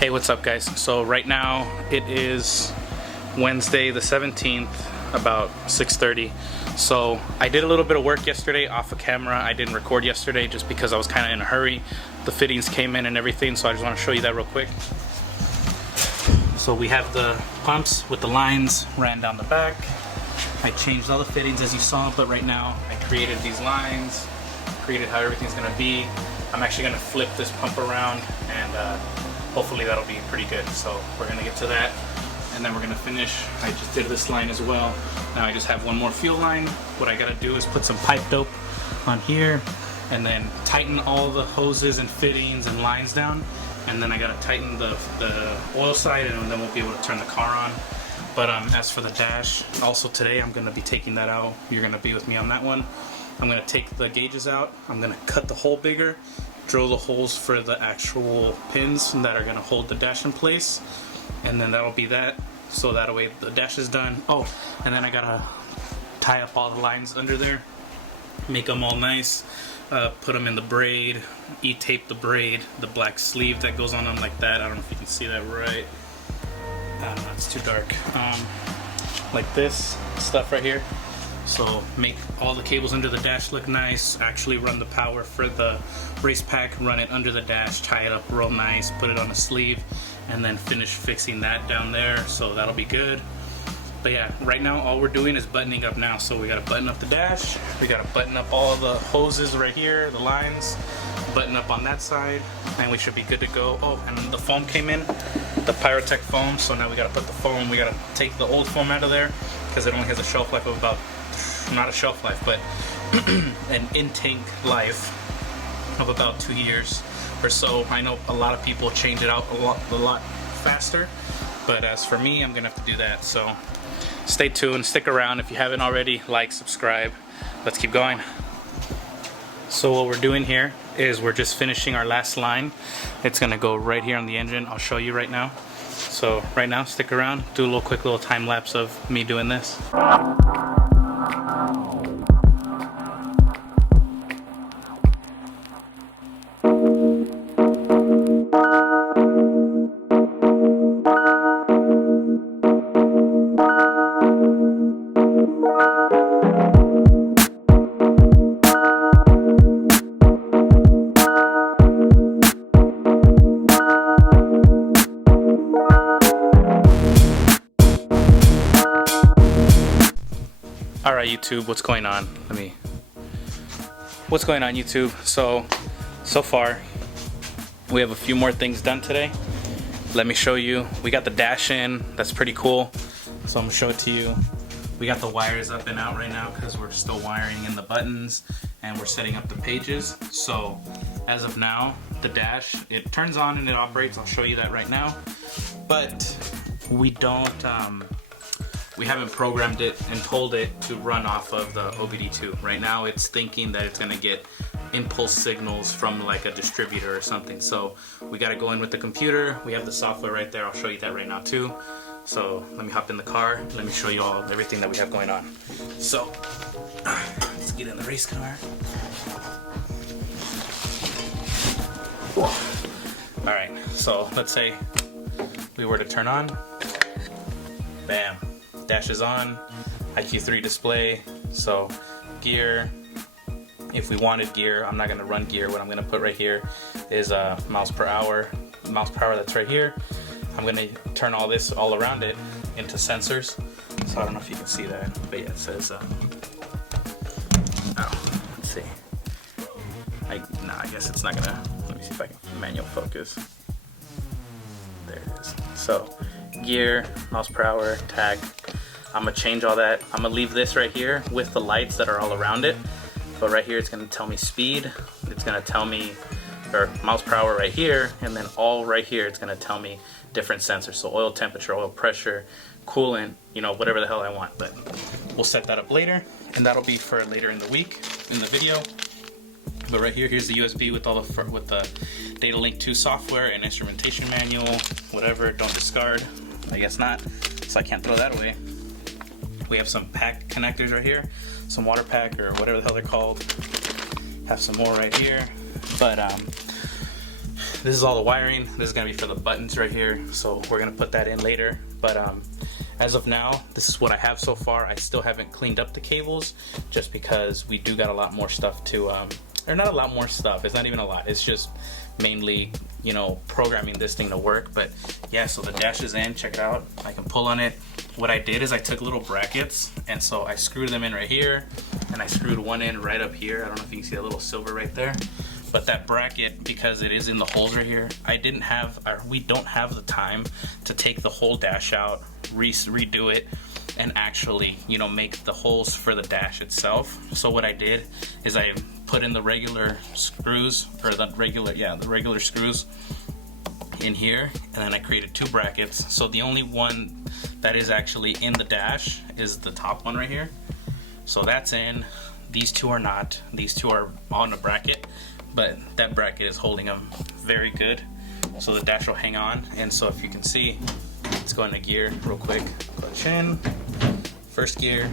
Hey, what's up guys? So right now it is Wednesday the 17th, about 6:30. So I did a little bit of work yesterday off of camera. I didn't record yesterday just because I was kind of in a hurry. The fittings came in and everything, so I just want to show you that real quick. So we have the pumps with the lines ran down the back. I changed all the fittings as you saw, but right now I created these lines, created how everything's gonna be. I'm actually gonna flip this pump around and hopefully that'll be pretty good. So we're gonna get to that and then we're gonna finish. I just did this line as well. Now I just have one more fuel line. What I gotta do is put some pipe dope on here and then tighten all the hoses and fittings and lines down. And then I gotta tighten the oil side and then we'll be able to turn the car on. But as for the dash, also today I'm gonna be taking that out. You're gonna be with me on that one. I'm gonna take the gauges out. I'm gonna cut the hole bigger, drill the holes for the actual pins that are gonna hold the dash in place, and then that'll be that. So that way the dash is done. Oh, and then I gotta tie up all the lines under there, make them all nice, put them in the braid, E-tape the braid, the black sleeve that goes on them like that. I don't know if you can see that right. It's too dark. Like this stuff right here. So make all the cables under the dash look nice, actually run the power for the race pack, run it under the dash, tie it up real nice, put it on the sleeve, and then finish fixing that down there, so that'll be good. But yeah, right now all we're doing is buttoning up now. So we gotta button up the dash, we gotta button up all the hoses right here, the lines, button up on that side, and we should be good to go. Oh, and the foam came in, the Pyrotech foam, so now we gotta put the foam, we gotta take the old foam out of there, because it only has a shelf life of about, not a shelf life, but an in-tank life of about 2 years or so. I know a lot of people change it out a lot faster, but as for me, I'm gonna have to do that. So stay tuned, stick around. If you haven't already, like, subscribe. Let's keep going. So what we're doing here is we're just finishing our last line. It's gonna go right here on the engine. I'll show you right now. So right now, stick around, do a little quick little time lapse of me doing this. Alright YouTube, what's going on? What's going on YouTube? So far, we have a few more things done today. Let me show you. We got the dash in, that's pretty cool. So I'm gonna show it to you. We got the wires up and out right now because we're still wiring in the buttons and we're setting up the pages. So as of now, the dash, it turns on and it operates. I'll show you that right now. But we haven't programmed it and told it to run off of the OBD2. Right now it's thinking that it's gonna get impulse signals from like a distributor or something. So we gotta go in with the computer. We have the software right there. I'll show you that right now too. So let me hop in the car. Let me show you all everything that we have going on. So let's get in the race car. All right, so let's say we were to turn on. Bam. Dash is on, IQ3 display, so gear, if we wanted gear, I'm not going to run gear. What I'm going to put right here is miles per hour that's right here. I'm going to turn all this all around it into sensors, so I don't know if you can see that, but yeah, it says, let's see, I guess it's not going to, let me see if I can manual focus. There it is. So gear, miles per hour, tag. I'm gonna change all that. I'm gonna leave this right here with the lights that are all around it. But right here, it's gonna tell me speed. It's gonna tell me, or miles per hour right here, and then all right here, it's gonna tell me different sensors. So oil temperature, oil pressure, coolant, you know, whatever the hell I want. But we'll set that up later, and that'll be for later in the week in the video. But right here, here's the USB with all the Data Link 2 software and instrumentation manual, whatever. Don't discard. I guess not. So I can't throw that away. We have some pack connectors right here, some water pack or whatever the hell they're called. Have some more right here. But this is all the wiring. This is gonna be for the buttons right here, so we're gonna put that in later. But as of now, this is what I have so far. I still haven't cleaned up the cables just because we do got a lot more stuff to, or not a lot more stuff, it's not even a lot, it's just mainly, you know, programming this thing to work. But yeah, so the dash is in, check it out. I can pull on it. What I did is I took little brackets, and so I screwed them in right here, and I screwed one in right up here. I don't know if you can see that little silver right there. But that bracket, because it is in the holes right here, we don't have the time to take the whole dash out, redo it, and actually, you know, make the holes for the dash itself. So what I did is I put in the regular screws, or the regular screws in here, and then I created two brackets. So the only one that is actually in the dash is the top one right here. So that's in. These two are not. These two are on a bracket, but that bracket is holding them very good, so the dash will hang on. And so if you can see, let's go into gear real quick. Clutch in, first gear,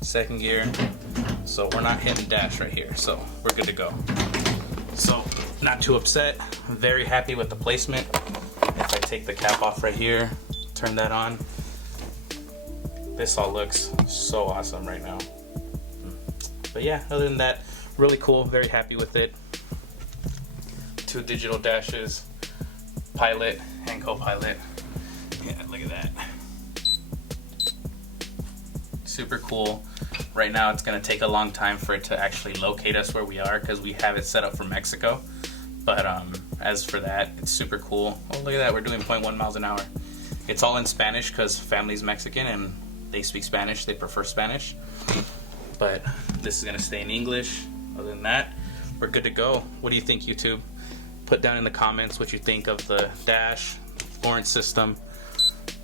second gear. So we're not hitting dash right here, so we're good to go. So not too upset, very happy with the placement. If I take the cap off right here, turn that on, this all looks so awesome right now. But yeah, other than that, really cool, very happy with it. Two digital dashes, pilot and co-pilot. Yeah, look at that. Super cool. Right now it's gonna take a long time for it to actually locate us where we are because we have it set up for Mexico. But as for that, it's super cool. Oh, look at that, we're doing 0.1 miles an hour. It's all in Spanish because family's Mexican and they speak Spanish, they prefer Spanish. But this is gonna stay in English. Other than that, we're good to go. What do you think, YouTube? Put down in the comments what you think of the dash, Lawrence system.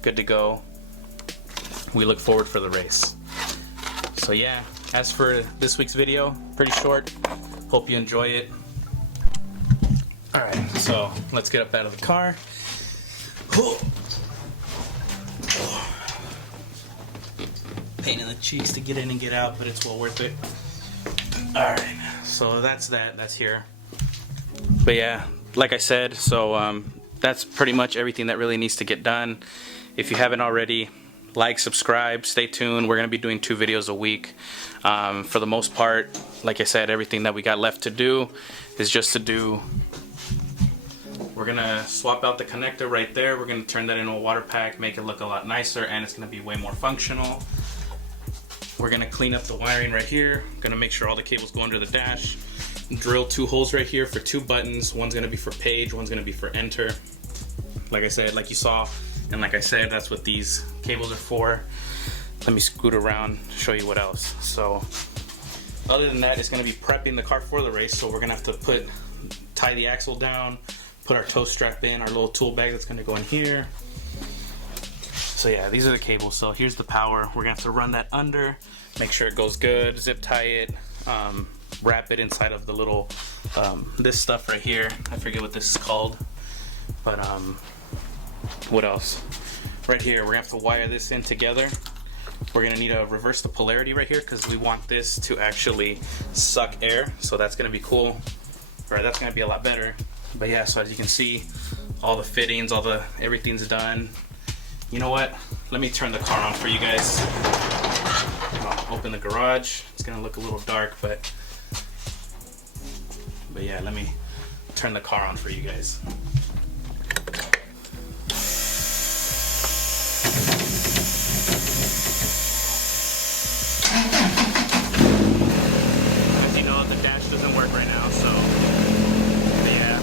Good to go. We look forward for the race. So yeah, as for this week's video, pretty short. Hope you enjoy it. Alright, so let's get up out of the car. Pain in the cheeks to get in and get out, but it's well worth it. Alright, so that's here. But yeah, like I said, so that's pretty much everything that really needs to get done. If you haven't already, like, subscribe, stay tuned. We're going to be doing 2 videos a week. For the most part, like I said, everything that we got left to do is just to do. We're going to swap out the connector right there. We're going to turn that into a water pack, make it look a lot nicer, and it's going to be way more functional. We're gonna clean up the wiring right here. Gonna make sure all the cables go under the dash. Drill 2 holes right here for 2 buttons. One's gonna be for page, one's gonna be for enter. Like I said, like you saw, and like I said, that's what these cables are for. Let me scoot around, show you what else. So, other than that, it's gonna be prepping the car for the race. So we're gonna have to tie the axle down, put our tow strap in, our little tool bag that's gonna go in here. So yeah, these are the cables. So here's the power. We're gonna have to run that under, make sure it goes good, zip tie it, wrap it inside of the little, this stuff right here. I forget what this is called, but what else? Right here, we're gonna have to wire this in together. We're gonna need to reverse the polarity right here because we want this to actually suck air. So that's gonna be cool. Right, that's gonna be a lot better. But yeah, so as you can see, all the fittings, everything's done. You know what? Let me turn the car on for you guys. I'll open the garage. It's gonna look a little dark, but yeah, let me turn the car on for you guys. As you know, the dash doesn't work right now, so yeah.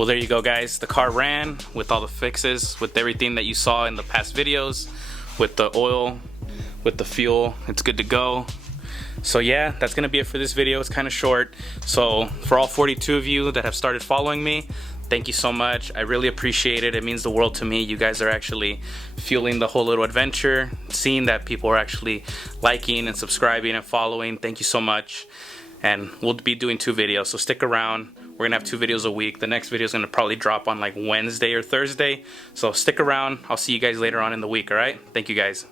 Well, there you go, guys. The car ran with all the fixes, with everything that you saw in the past videos, with the oil, with the fuel. It's good to go. So yeah, that's gonna be it for this video. It's kind of short. So for all 42 of you that have started following me, thank you so much. I really appreciate it. It means the world to me. You guys are actually fueling the whole little adventure, seeing that people are actually liking and subscribing and following. Thank you so much. And we'll be doing 2 videos, so stick around. We're gonna have 2 videos a week. The next video is gonna probably drop on like Wednesday or Thursday. So stick around. I'll see you guys later on in the week, all right? Thank you guys.